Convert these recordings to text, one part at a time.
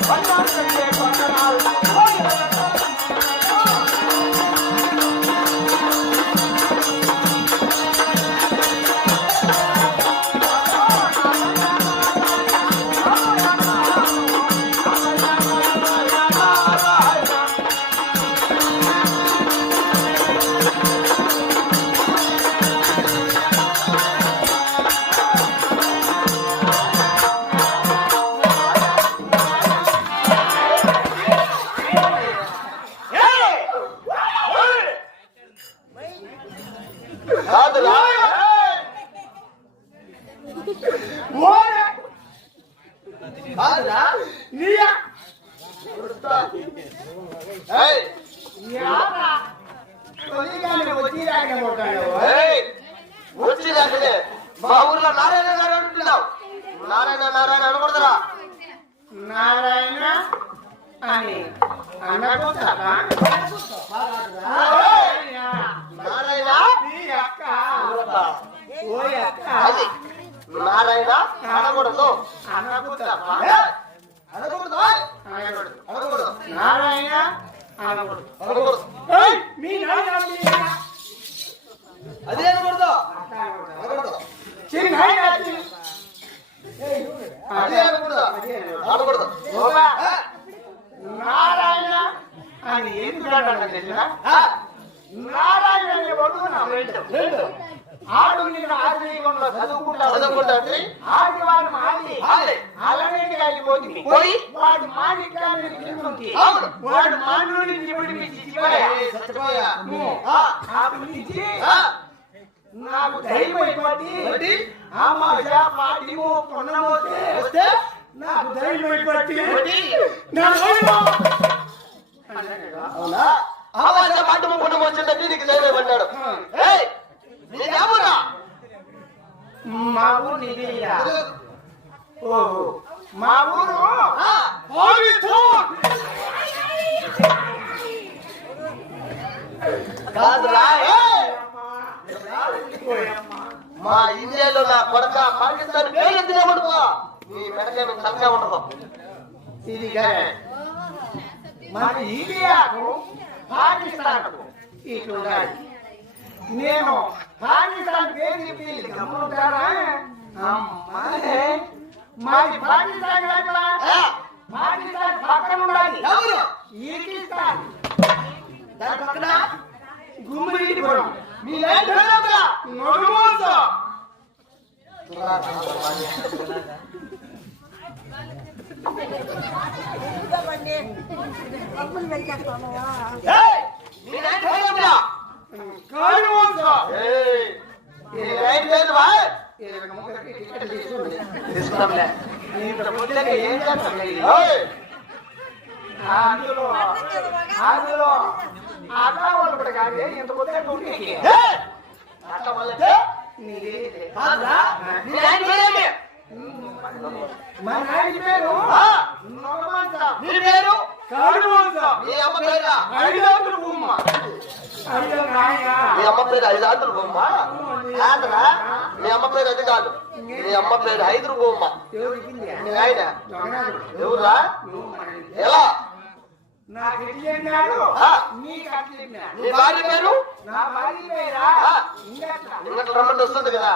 I'm not కాదురా. కాదురా. ఏయ్, ఏయ్, వచ్చి రాకలే మా ఊర్లో నారాయణ గారు అంటున్నావు నారాయణ నారాయణ అనకూడదురా. నారాయణ అని అనకొస్తావా? నారాయణ. అక్క, ఓ అక్క, నారాయణ అనకూడదు. అనకూడదు. నారాయణ అనకూడదు. మీ నాయన అది అనకూడదు. అనకూడదు. అది అనకూడదు. అనకూడదు. నారాయణ అని ఎందుకు అంటారు తెలుసా? నారాయణ వాడు నా. రెండు. ఆడు నిన్ను ఆశ్రయంలో చదువుకుంటాడు చదువుకుంటాడు. ఆదివారం మాది మాది. అలనేటిగా పోతుంది పోయి. వాడు మాణిక్యాన్ని తిరుగుతుంది అవును. వాడు మానుని విడిపించి ఏయ్, చచ్చిపోయా? ఆ, నుంచి ఆ, నాకు ధైర్యం అయిపోయి ఏంటి? అమాస పాటిమో పొన్నమోతే వస్తే? నాకు ధైర్యం అయిపోయి అవునా? ఆవాస పాఠము పుణ్యం వచ్చిందంటే నీకు ఏయ్ నేనేమన్నా? మా ఊరు నిధియా ఓ మా ఊరు? కాదురా మా ఇండియాలో నా కొడక పాకిస్తాన్ పేరు నీ మెడకే తలకే ఉండదు. ఇది. మన ఇండియాకు పాకిస్తాన్కు ఇటు ఉండాలి నేను పాకిస్తాన్ పేరు చెప్పి గమ్ముంటారా? మాది పాకిస్తాన్ కాదురా? ఆ, పాకిస్తాన్ పక్కన ఉండాలి. ఈకిస్తాన్. దాని పక్కన గుమ్మడిపురం. మీ ల్యాండ్ ఎవరా? నొడుమోస ఏయ్, మీ ల్యాండ్ ఎవరా? కాళిమోస ఏయ్, మీ ల్యాండ్ లేదు వా? తీసుకున్నాంలే. ఇంత ముద్దగా ఏం చేస్తాం ఏయ్, అందులో అందులో అట్లా వాళ్ళు కూడా కాదే ఇంత ముద్దగా ఉండేకి ఏయ్, అట్లా వాళ్ళకి నీదే కాదురా? మీ నాయన పేరు? నొగమంత మీ పేరు? కాళిమోస మీ అమ్మ పేరా? అయ్యో నాయన? మీ అమ్మ పేరు ఐదాంతులు బొమ్మ? కాదురా. మీ అమ్మ పేరు అది కాదు. మీ అమ్మ పేరు ఐదురు బొమ్మ. ఆయన. మనకి ఎలా? నా భార్య పేరా? ఆ. ఇంకట్లా? ఇంకట్లా రమ్మంటే వస్తుంది కదా.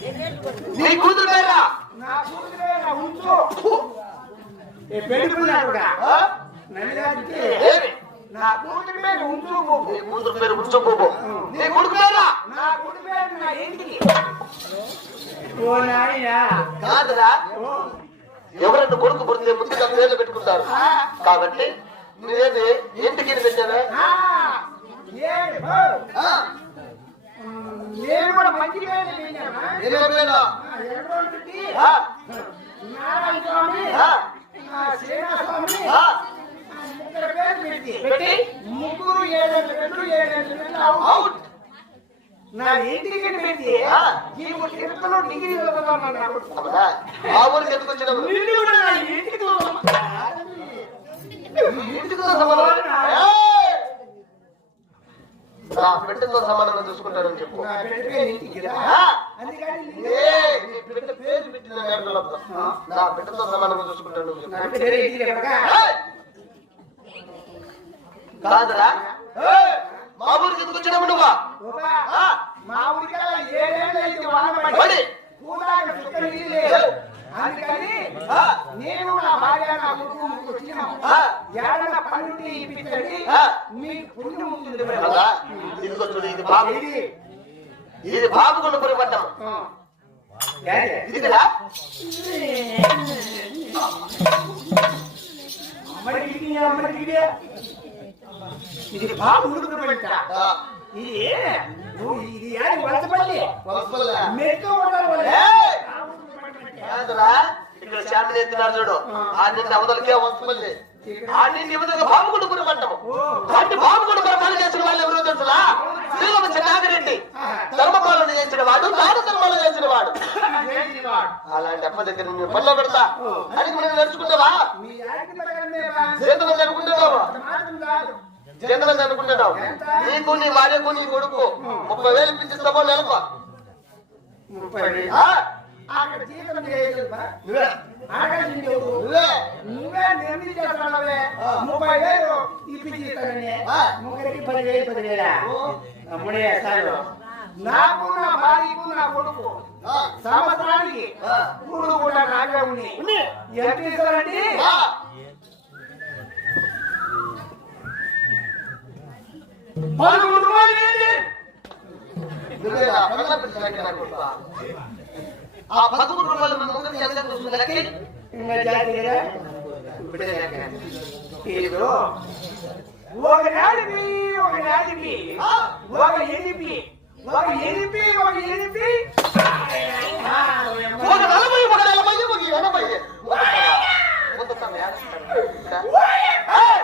నీ కూతురు పేరా? నా కూతురు పేరా? ఉంచు. ఏ? నల్లాడికి ఏమి నా కూతురు పేరు ఉంచు బాబు. నీ కూతురు పేరు ముచ్చబోబు నీ కొడుకు పేరా? నా కూతురు పేరు నా ఇంటికి ఓ నాయనా. కాదురా. ఓ. ఎవరైనా కొడుకు పుడితే ముందుగా పేర్లు పెట్టుకుంటారు. కాబట్టి నువ్వేది? ఇంటికి పెట్టావే? నేను కూడా మంచి పేరు పెట్టి పెట్టి. ముగ్గురు ఏడేళ్ళు పెట్టు ఏడేళ్ళు పెట్టు అవుట్. అవుట్. నా ఇంటికి పెట్టి. ఈ తిరుపతిలో డిగ్రీ ఆ ఊరికి ఎందుకు వచ్చినావు నిన్ను కూడా నా ఇంటికి సమాధానం ఏయ్! నా చూసుకుంటానని చెప్పు. అందుకని నీ బిడ్డ పేరు పెట్టిన నేర్పలప్పుడు నా బిడ్డతో సమానంగా చూసుకుంటాను! కాదురా! మా ఊరికి ఎందుకు వచ్చినావు నువ్వు? మా ఊరికల్లా ఏడేళ్ళు అయితే వాన పడి పడి. కూలాక చుక్క నీళ్ళు లేదు. అందుకని? నేను నా భార్య నా ముగ్గురు ముగ్గురు వచ్చినాం ఆ? ఏడన్నా పన్నుంటి ఇప్పించండి? మీ పుణ్యం ఉంటుంది ఇది బాబు ఇది ఇది బాబు కొనుక్కొని పడ్డాము ఆ. ఏంటి? ఇది బాబు ఉడుకుడు పెట్ట. ఇది ఇది ఏది వలసపల్లి? వలసపల్లె. ఉండాలి వాళ్ళ. కాదురా ఇక్కడ శాంతి ఎత్తున్నారు చూడు. ఆ నిన్న అవతలకే వస్తుంది. ఆ నిన్న ఇవతలకి బాబు కొనుక్కొని పడ్డాము అంటే పని చేసిన వాళ్ళు ఎవరో తెలుసులా శ్రీరామ నాగిరెడ్డి. ధర్మపాలన చేసిన వాడు దాన ధర్మాలు చేసిన వాడు? అలాంటి అప్ప దగ్గర నేను పనిలో పెడతా. అడిగి మనం నడుచుకుంటావా. చేతులు జరుపుకుంటున్నావు. చేతులు జరుపుకుంటున్నావు నీకు నీ భార్యకు నీ కొడుకు ముప్పై వేలు ఇప్పించిస్తామో నెలకు? ముప్పై వేలు. నువ్వే నిర్ణయం చేస్తున్నావే. ముప్పై వేలు ఇప్పించి ఇస్తానని. ఆ. ముగ్గురికి పదివేలు పదివేలా ఓ. అమ్ముడే చాలు నాకు నా భార్యకు నా కొడుకు ఆ. సంవత్సరానికి ఆ. మూడు కూడా నాకే ఉంది ఎంత ఇస్తారండి ఆ. పదకొండు రూపాయలు? ఆ పదకొండు రూపాయలు మన లెక్కి? ఇప్పుడే లెక్క. ఇదిగో ఒకనాడికి ఒకనాడికి ఆ. ఒక ఎనిపి ఒక ఎనిపి ఒక ఎనిపి ఒక నలభై ఒక నలభై ఒక ఎనభై ఒక సమయ. ఏయ్!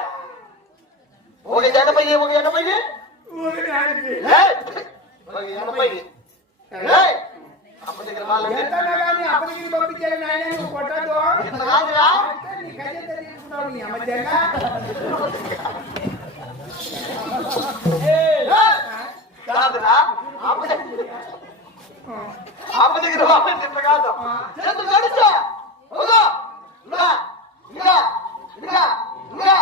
ఒక ఎనభై ఒక ఎనభై ఒకనాడికి. ఏయ్! ఒక ఎనభై ఏయ్! అప్ప దగ్గర వాళ్ళకి ఎంతన్నా కానీ అప్పటికి పంపించాలి నాయన నువ్వు కొట్టద్దు ఇంత కాదురా అంటే నీ కజెంత తీసుకున్నావు నీ అమ్మజంగా ఏయ్! కాదురా అప్ప దగ్గర ఇంత కాదు. చేతులు నడుచో ఇంకా ఇంకా ఇంకా ఇంకా